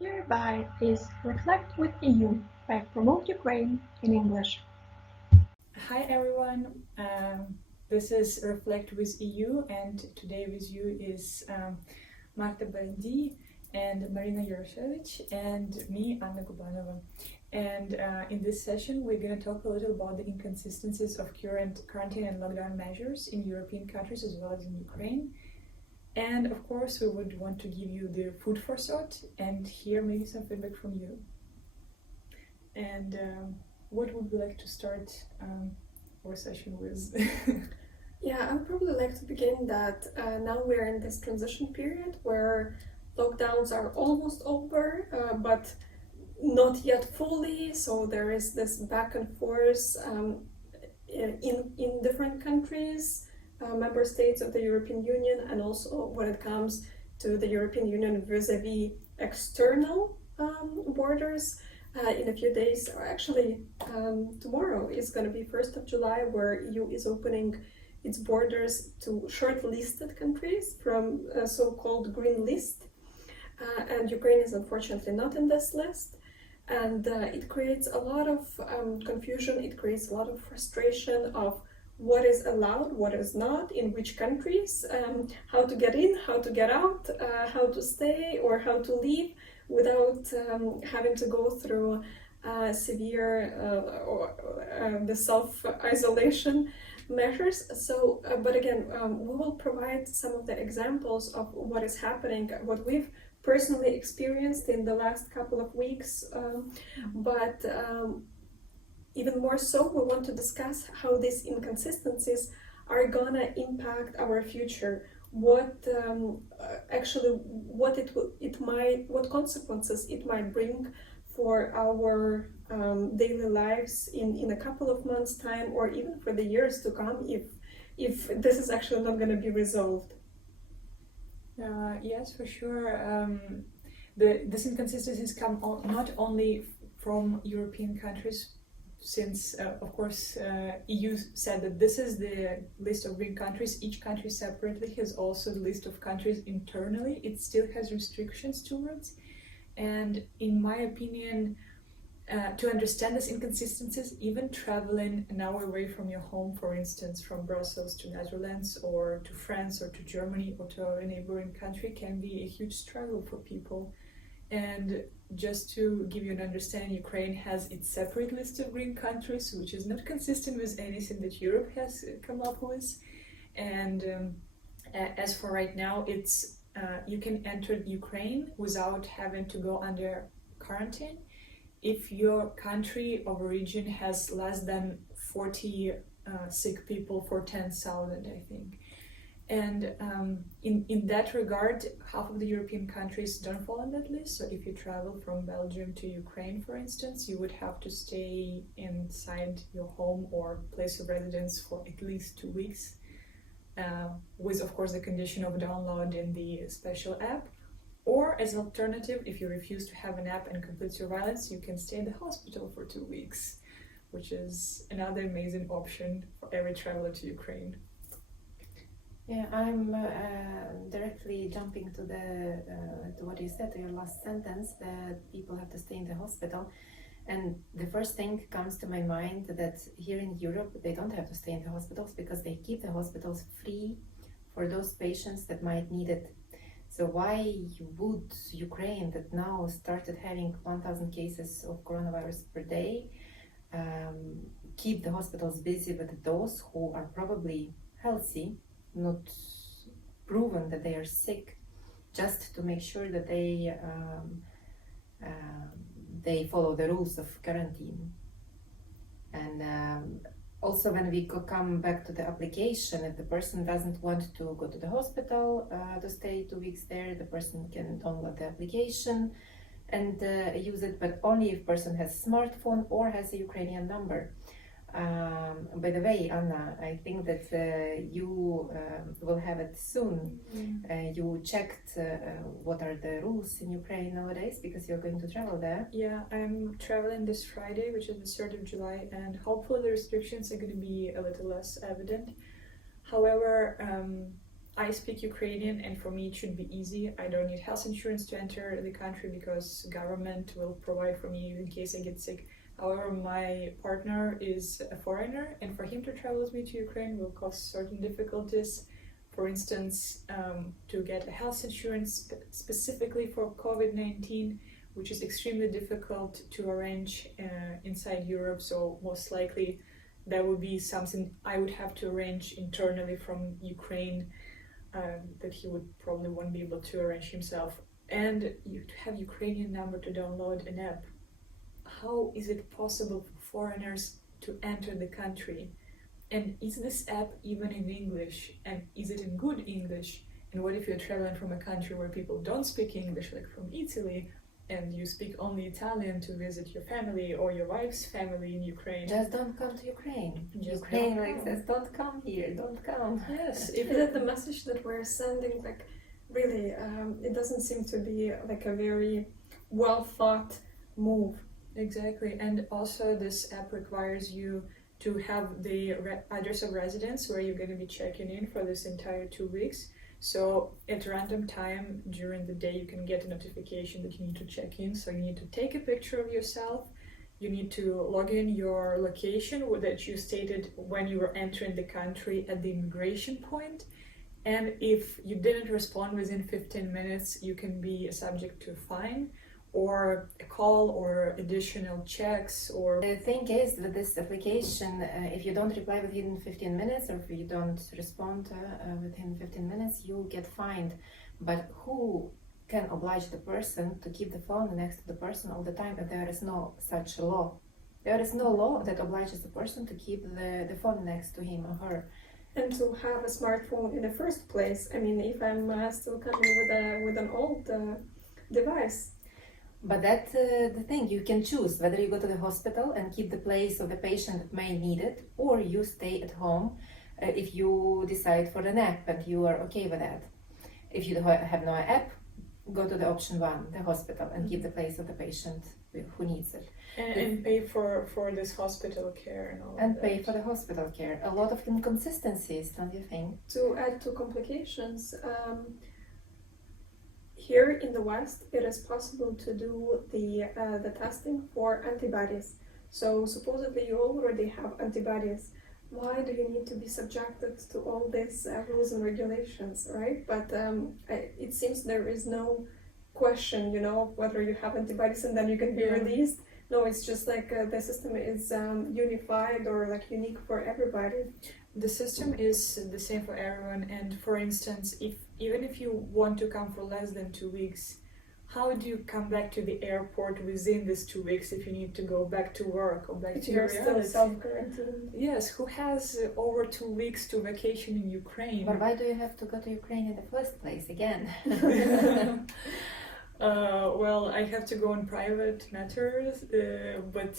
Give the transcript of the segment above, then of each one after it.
Hereby is Reflect with EU by Promote Ukraine in English. Hi everyone, this is Reflect with EU, and today with you is Marta Balendi and Marina Yaroshevich and me, Anna Gubanova. And in this session, we're going to talk a little about the inconsistencies of current quarantine and lockdown measures in European countries as well as in Ukraine. And of course, we would want to give you the food for thought and hear maybe some feedback from you. And what would we like to start our session with? Yeah, I would probably like to begin that now we're in this transition period where lockdowns are almost over, but not yet fully. So there is this back and forth in different countries, member states of the European Union, and also when it comes to the European Union vis-a-vis external borders. In a few days, or actually tomorrow is going to be 1st of July, where EU is opening its borders to shortlisted countries from a so-called green list. And Ukraine is unfortunately not in this list. And it creates a lot of confusion, it creates a lot of frustration of what is allowed, what is not, in which countries, how to get in, how to get out, how to stay or how to leave without having to go through severe the self-isolation measures. So, but again, we will provide some of the examples of what is happening, what we've personally experienced in the last couple of weeks, but even more so, we want to discuss how these inconsistencies are gonna impact our future. What what consequences it might bring for our daily lives in a couple of months' time, or even for the years to come, if this is actually not going to be resolved. Yes, for sure. These inconsistencies come not only from European countries, since of course EU said that this is the list of green countries. Each country separately has also the list of countries internally. It still has restrictions towards, and in my opinion, to understand these inconsistencies, even traveling an hour away from your home, for instance, from Brussels to Netherlands or to France or to Germany or to a neighboring country, can be a huge struggle for people. And just to give you an understanding, Ukraine has its separate list of green countries, which is not consistent with anything that Europe has come up with. And as for right now, it's you can enter Ukraine without having to go under quarantine if your country of origin has less than 40 sick people for 10,000, I think. And in that regard, half of the European countries don't fall on that list. So if you travel from Belgium to Ukraine, for instance, you would have to stay inside your home or place of residence for at least 2 weeks, with, of course, the condition of downloading the special app. Or as an alternative, if you refuse to have an app and complete surveillance, you can stay in the hospital for 2 weeks, which is another amazing option for every traveler to Ukraine. Yeah, I'm directly jumping to to what you said, to your last sentence, that people have to stay in the hospital. And the first thing comes to my mind that here in Europe, they don't have to stay in the hospitals because they keep the hospitals free for those patients that might need it. So why would Ukraine, that now started having 1,000 cases of coronavirus per day, keep the hospitals busy with those who are probably healthy, not proven that they are sick, just to make sure that they follow the rules of quarantine. And also, when we come back to the application, if the person doesn't want to go to the hospital to stay 2 weeks there, the person can download the application and use it, but only if person has smartphone or has a Ukrainian number. By the way, Anna, I think that you will have it soon. You checked what are the rules in Ukraine nowadays because you're going to travel there. Yeah, I'm traveling this Friday, which is the 3rd of July, and hopefully the restrictions are going to be a little less evident. However, I speak Ukrainian, and for me it should be easy. I don't need health insurance to enter the country because government will provide for me in case I get sick. However, my partner is a foreigner, and for him to travel with me to Ukraine will cause certain difficulties. For instance, to get a health insurance specifically for COVID-19, which is extremely difficult to arrange inside Europe. So most likely that would be something I would have to arrange internally from Ukraine, that he would probably won't be able to arrange himself. And you have Ukrainian number to download an app. How is it possible for foreigners to enter the country? And is this app even in English? And is it in good English? And what if you're traveling from a country where people don't speak English, like from Italy, and you speak only Italian to visit your family or your wife's family in Ukraine? Just don't come to Ukraine. Just Ukraine don't like come. says, don't come here, don't come. Yes, Is it the message that we're sending? Like, really, it doesn't seem to be like a very well thought move. exactly. And also this app requires you to have the address of residence where you're going to be checking in for this entire 2 weeks. So at random time during the day you can get a notification that you need to check in. So you need to take a picture of yourself. You need to log in your location that you stated when you were entering the country at the immigration point. And if you didn't respond within 15 minutes, you can be subject to a fine or a call or additional checks or... The thing is that this application, if you don't reply within 15 minutes or if you don't respond within 15 minutes, you get fined. But who can oblige the person to keep the phone next to the person all the time if there is no such law? There is no law that obliges the person to keep the phone next to him or her. And to have a smartphone in the first place. I mean, if I'm still coming with an old device. But that's the thing, you can choose whether you go to the hospital and keep the place of the patient that may need it, or you stay at home if you decide for an app and you are okay with that. If you have no app, go to the option 1, the hospital, and keep the place of the patient who needs it. And pay for this hospital care and all And of pay that. for the hospital care. A lot of inconsistencies, don't you think? To add to complications, here in the West, it is possible to do the testing for antibodies. So supposedly you already have antibodies. Why do you need to be subjected to all these rules and regulations, right? But it seems there is no question, you know, whether you have antibodies and then you can be released. No, it's just like the system is unified or like unique for everybody. The system is the same for everyone, and for instance, even if you want to come for less than 2 weeks, how do you come back to the airport within these 2 weeks if you need to go back to work or back If to you're your still reality? self-quarantined. Yes, who has over 2 weeks to vacation in Ukraine? But why do you have to go to Ukraine in the first place again? Well, I have to go on private matters, but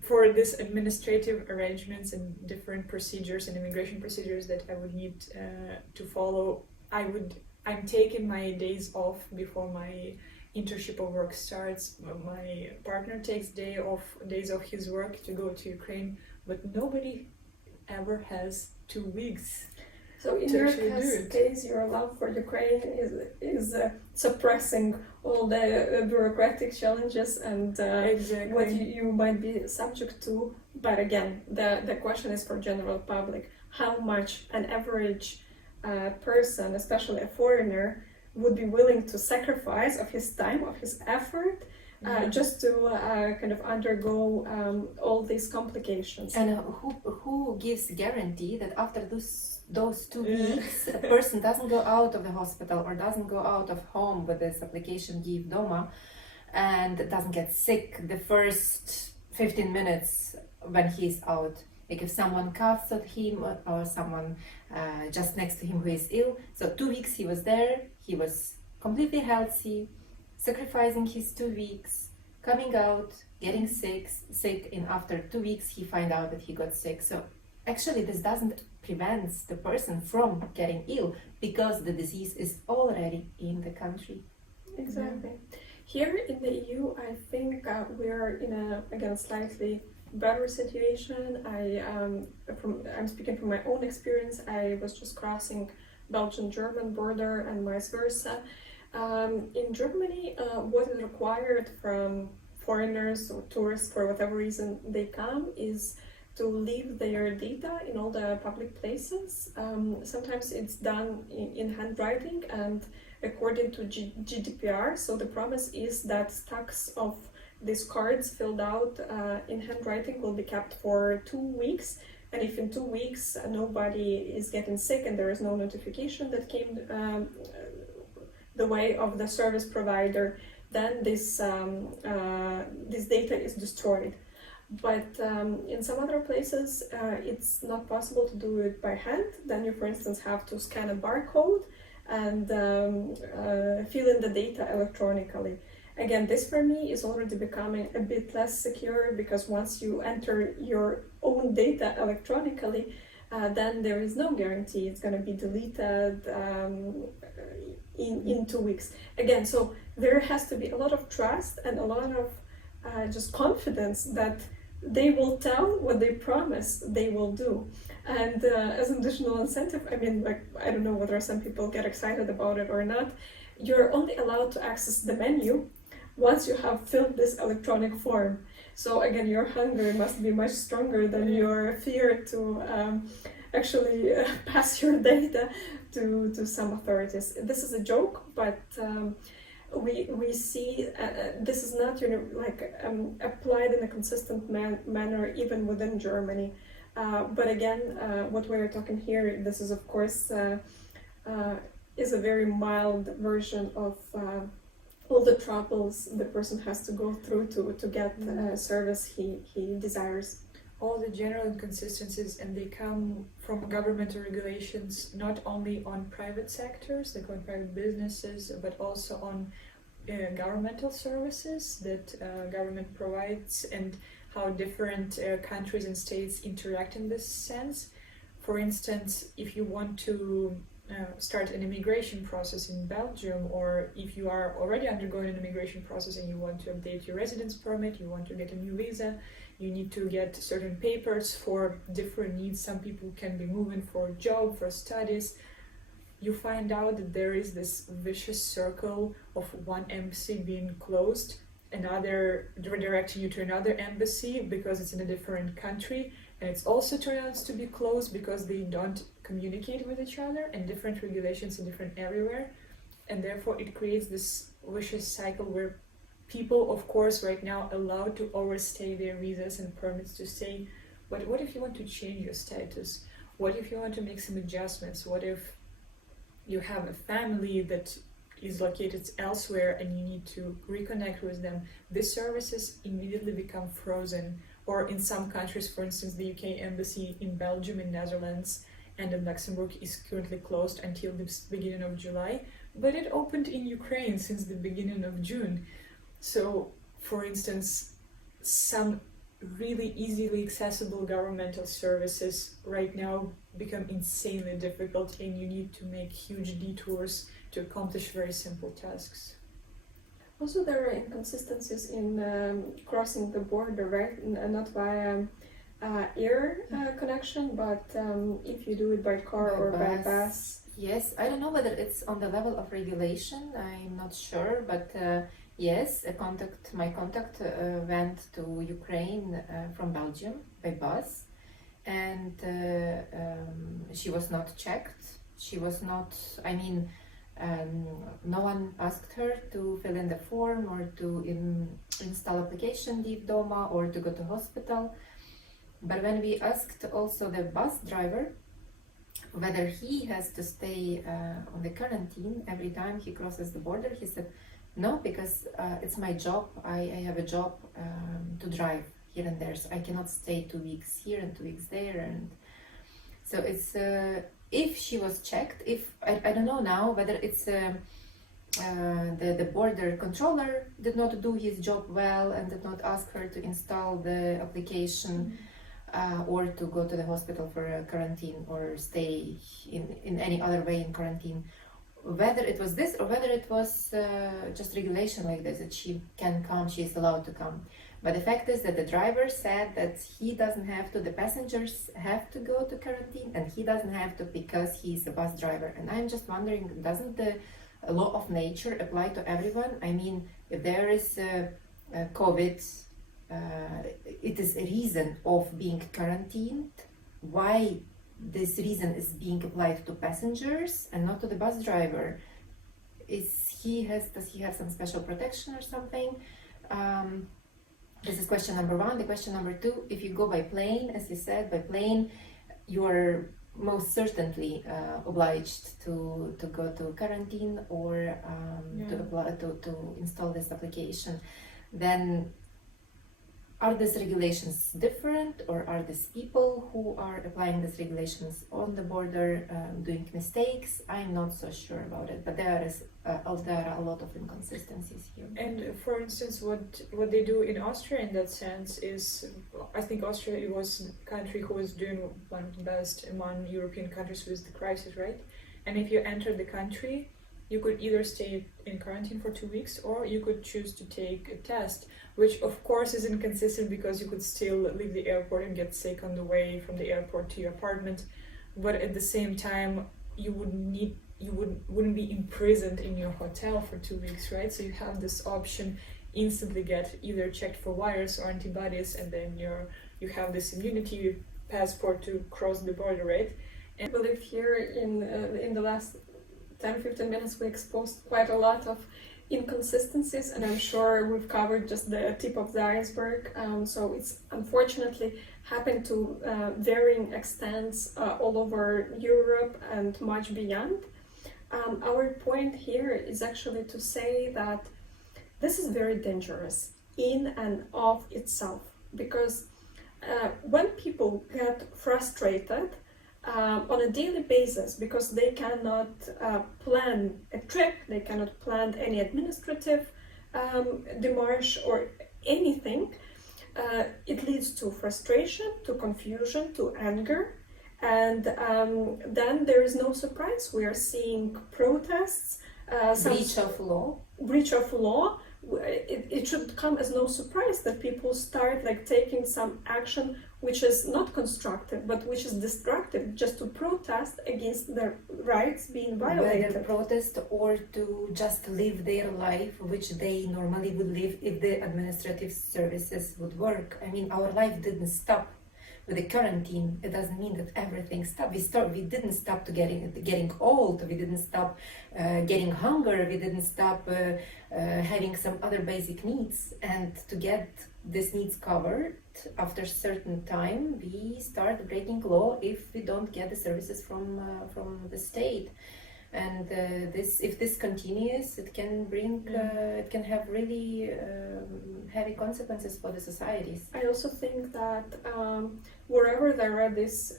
for this administrative arrangements and different procedures and immigration procedures that I would need to follow, I'm taking my days off before my internship or work starts. My partner takes days off his work to go to Ukraine, but nobody ever has 2 weeks. So in To your actually do it. case, your love for Ukraine is suppressing all the bureaucratic challenges and Exactly. what you might be subject to. But again, the question is for general public: how much an average person, especially a foreigner, would be willing to sacrifice of his time, of his effort, just to kind of undergo all these complications. And who gives guarantee that after those 2 weeks, a person doesn't go out of the hospital or doesn't go out of home with this application Give Doma and doesn't get sick the first 15 minutes when he's out? Like if someone coughs at him or someone just next to him who is ill. So 2 weeks he was there, he was completely healthy, sacrificing his 2 weeks, coming out, getting sick, and after 2 weeks he find out that he got sick. So actually this doesn't prevent the person from getting ill because the disease is already in the country. Exactly. Here in the EU, I think we're in a, again, slightly better situation. I'm speaking from my own experience. I was just crossing Belgian-German border and vice versa. In Germany, what is required from foreigners or tourists, for whatever reason they come, is to leave their data in all the public places. Sometimes it's done in handwriting and according to GDPR. So the promise is that stacks of these cards filled out in handwriting will be kept for 2 weeks. And if in 2 weeks nobody is getting sick and there is no notification that came the way of the service provider, then this data is destroyed. But in some other places, it's not possible to do it by hand. Then you, for instance, have to scan a barcode and fill in the data electronically. Again, this for me is already becoming a bit less secure, because once you enter your own data electronically, then there is no guarantee it's going to be deleted in 2 weeks. Again, so there has to be a lot of trust and a lot of just confidence that they will tell what they promise they will do. And as an additional incentive, I mean, like, I don't know whether some people get excited about it or not, you're only allowed to access the menu once you have filled this electronic form. So again, your hunger must be much stronger than your fear to actually pass your data to some authorities. This is a joke, but we see this is not applied in a consistent manner even within Germany. But again, what we're talking here, this is of course is a very mild version of all the troubles the person has to go through to get service he desires. All the general inconsistencies, and they come from governmental regulations, not only on private sectors, like on private businesses, but also on governmental services that government provides, and how different countries and states interact in this sense. For instance, if you want to start an immigration process in Belgium, or if you are already undergoing an immigration process and you want to update your residence permit, you want to get a new visa, you need to get certain papers for different needs. Some people can be moving for a job, for studies. You find out that there is this vicious circle of one embassy being closed, another redirecting you to another embassy because it's in a different country, and it's also turned out to be closed because they don't communicate with each other, and different regulations are different everywhere. And therefore it creates this vicious cycle where people, of course, right now allowed to overstay their visas and permits to stay. But what if you want to change your status? What if you want to make some adjustments? What if you have a family that is located elsewhere and you need to reconnect with them? These services immediately become frozen. Or in some countries, for instance, the UK embassy in Belgium, in Netherlands, and in Luxembourg is currently closed until the beginning of July, but it opened in Ukraine since the beginning of June. So, for instance, some really easily accessible governmental services right now become insanely difficult, and you need to make huge detours to accomplish very simple tasks. Also, there are inconsistencies in crossing the border, right? Not via air connection, but if you do it by car or by bus. Yes, I don't know whether it's on the level of regulation, I'm not sure, but yes, my contact went to Ukraine from Belgium by bus, and she was not checked. She was not, no one asked her to fill in the form or to install application Deep Doma or to go to hospital. But when we asked also the bus driver whether he has to stay on the quarantine every time he crosses the border, he said, no, because it's my job. I have a job to drive here and there, so I cannot stay 2 weeks here and 2 weeks there. And so it's, if she was checked, if I don't know now whether it's the border controller did not do his job well and did not ask her to install the application or to go to the hospital for a quarantine or stay in any other way in quarantine. Whether it was this or whether it was just regulation like this, that she can come, she is allowed to come. But the fact is that the driver said that he doesn't have to, the passengers have to go to quarantine, and he doesn't have to because he's a bus driver. And I'm just wondering, doesn't the law of nature apply to everyone? I mean, if there is COVID, it is a reason of being quarantined. Why this reason is being applied to passengers and not to the bus driver? Does he have some special protection or something? This is question number one. The question number two, if you go by plane, as you said, by plane, you are most certainly obliged to go to quarantine or to install this application. Then are these regulations different, or are these people who are applying these regulations on the border doing mistakes? I'm not so sure about it, but there are a lot of inconsistencies here. And for instance, what they do in Austria in that sense is, I think Austria was a country who was doing one of the best among European countries with the crisis, right? And if you enter the country, you could either stay in quarantine for 2 weeks, or you could choose to take a test, which of course is inconsistent because you could still leave the airport and get sick on the way from the airport to your apartment. But at the same time, you wouldn't be imprisoned in your hotel for 2 weeks, right? So you have this option, instantly get either checked for virus or antibodies, and then you have this immunity passport to cross the border, right? And I believe here in the last 10-15 minutes we exposed quite a lot of inconsistencies, and I'm sure we've covered just the tip of the iceberg. So it's unfortunately happened to varying extents all over Europe and much beyond. Our point here is actually to say that this is very dangerous in and of itself, because when people get frustrated on a daily basis because they cannot plan a trip, they cannot plan any administrative démarche or anything, it leads to frustration, to confusion, to anger, and then there is no surprise. We are seeing protests, breach of law. It should come as no surprise that people start taking some action which is not constructive but which is destructive, just to protest against their rights being violated. Whether protest or to just live their life which they normally would live if the administrative services would work. I mean, our life didn't stop with the quarantine. It doesn't mean that everything stopped. We didn't stop to getting old. We didn't stop getting hunger. We didn't stop having some other basic needs. And to get these needs covered, after a certain time, we start breaking law if we don't get the services from the state. And if this continues, it can bring, it can have really heavy consequences for the societies. I also think that wherever there are this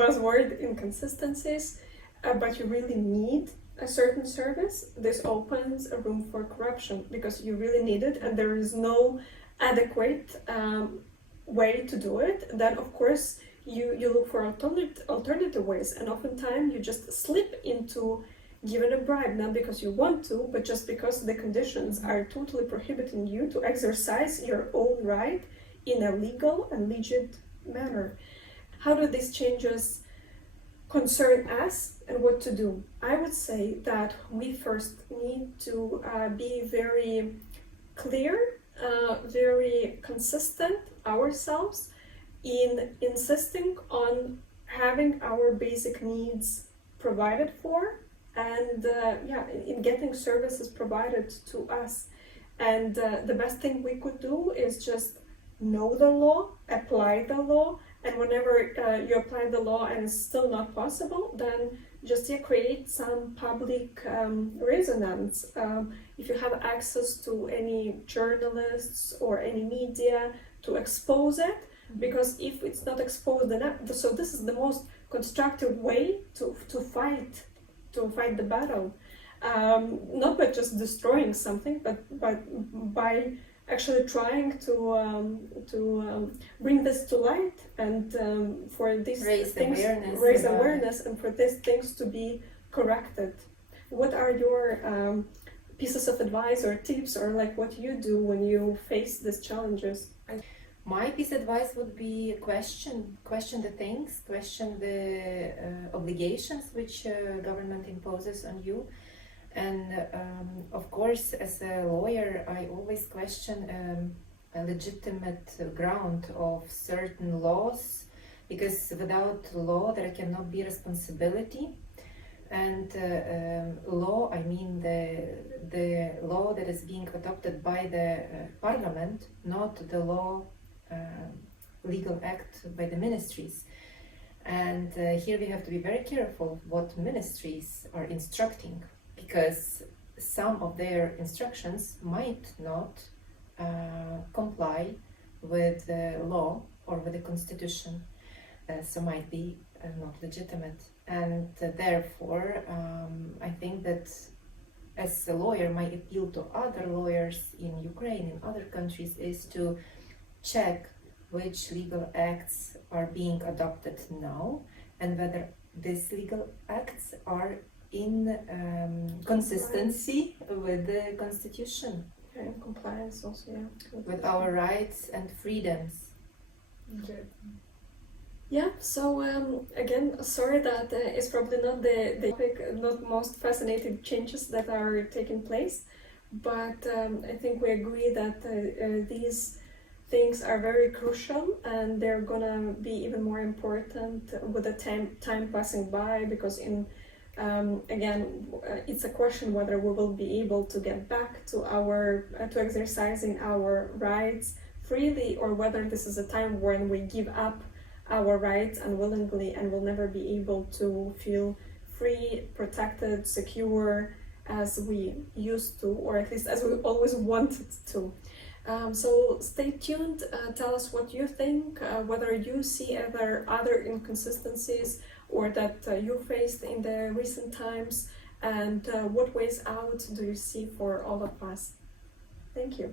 buzzword inconsistencies, but you really need a certain service, this opens a room for corruption because you really need it and there is no adequate way to do it. Then of course you look for alternative ways, and oftentimes you just slip into giving a bribe, not because you want to, but just because the conditions are totally prohibiting you to exercise your own right in a legal and legit manner. How do these changes concern us and what to do? I would say that we first need to be very clear, very consistent ourselves in insisting on having our basic needs provided for, and in getting services provided to us. And the best thing we could do is just know the law, apply the law, and whenever you apply the law and it's still not possible, then just create some public resonance. If you have access to any journalists or any media, to expose it, because if it's not exposed enough, so this is the most constructive way to fight the battle, not by just destroying something, but by actually trying to bring this to light, and for these raise awareness and for these things to be corrected. What are your pieces of advice or tips, or like what you do when you face these challenges? My piece of advice would be question the things, question the obligations which government imposes on you. And of course, as a lawyer, I always question a legitimate ground of certain laws, because without law there cannot be responsibility. And law, I mean the law that is being adopted by the parliament, not the law legal act by the ministries. And here we have to be very careful what ministries are instructing, because some of their instructions might not comply with the law or with the constitution, so might be not legitimate. And therefore I think that as a lawyer, my appeal to other lawyers in Ukraine, in other countries, is to check which legal acts are being adopted now and whether these legal acts are in consistency with the constitution, And compliance also, yeah. with our rights and freedoms. Okay. Yeah, so again, sorry that it's probably not the topic, not most fascinating changes that are taking place, but I think we agree that these things are very crucial, and they're gonna be even more important with the time passing by, because again, it's a question whether we will be able to get back to our to exercising our rights freely, or whether this is a time when we give up our rights unwillingly and will never be able to feel free, protected, secure as we used to, or at least as we always wanted to. So stay tuned, tell us what you think, whether you see other inconsistencies or that you faced in the recent times, and what ways out do you see for all of us. Thank you.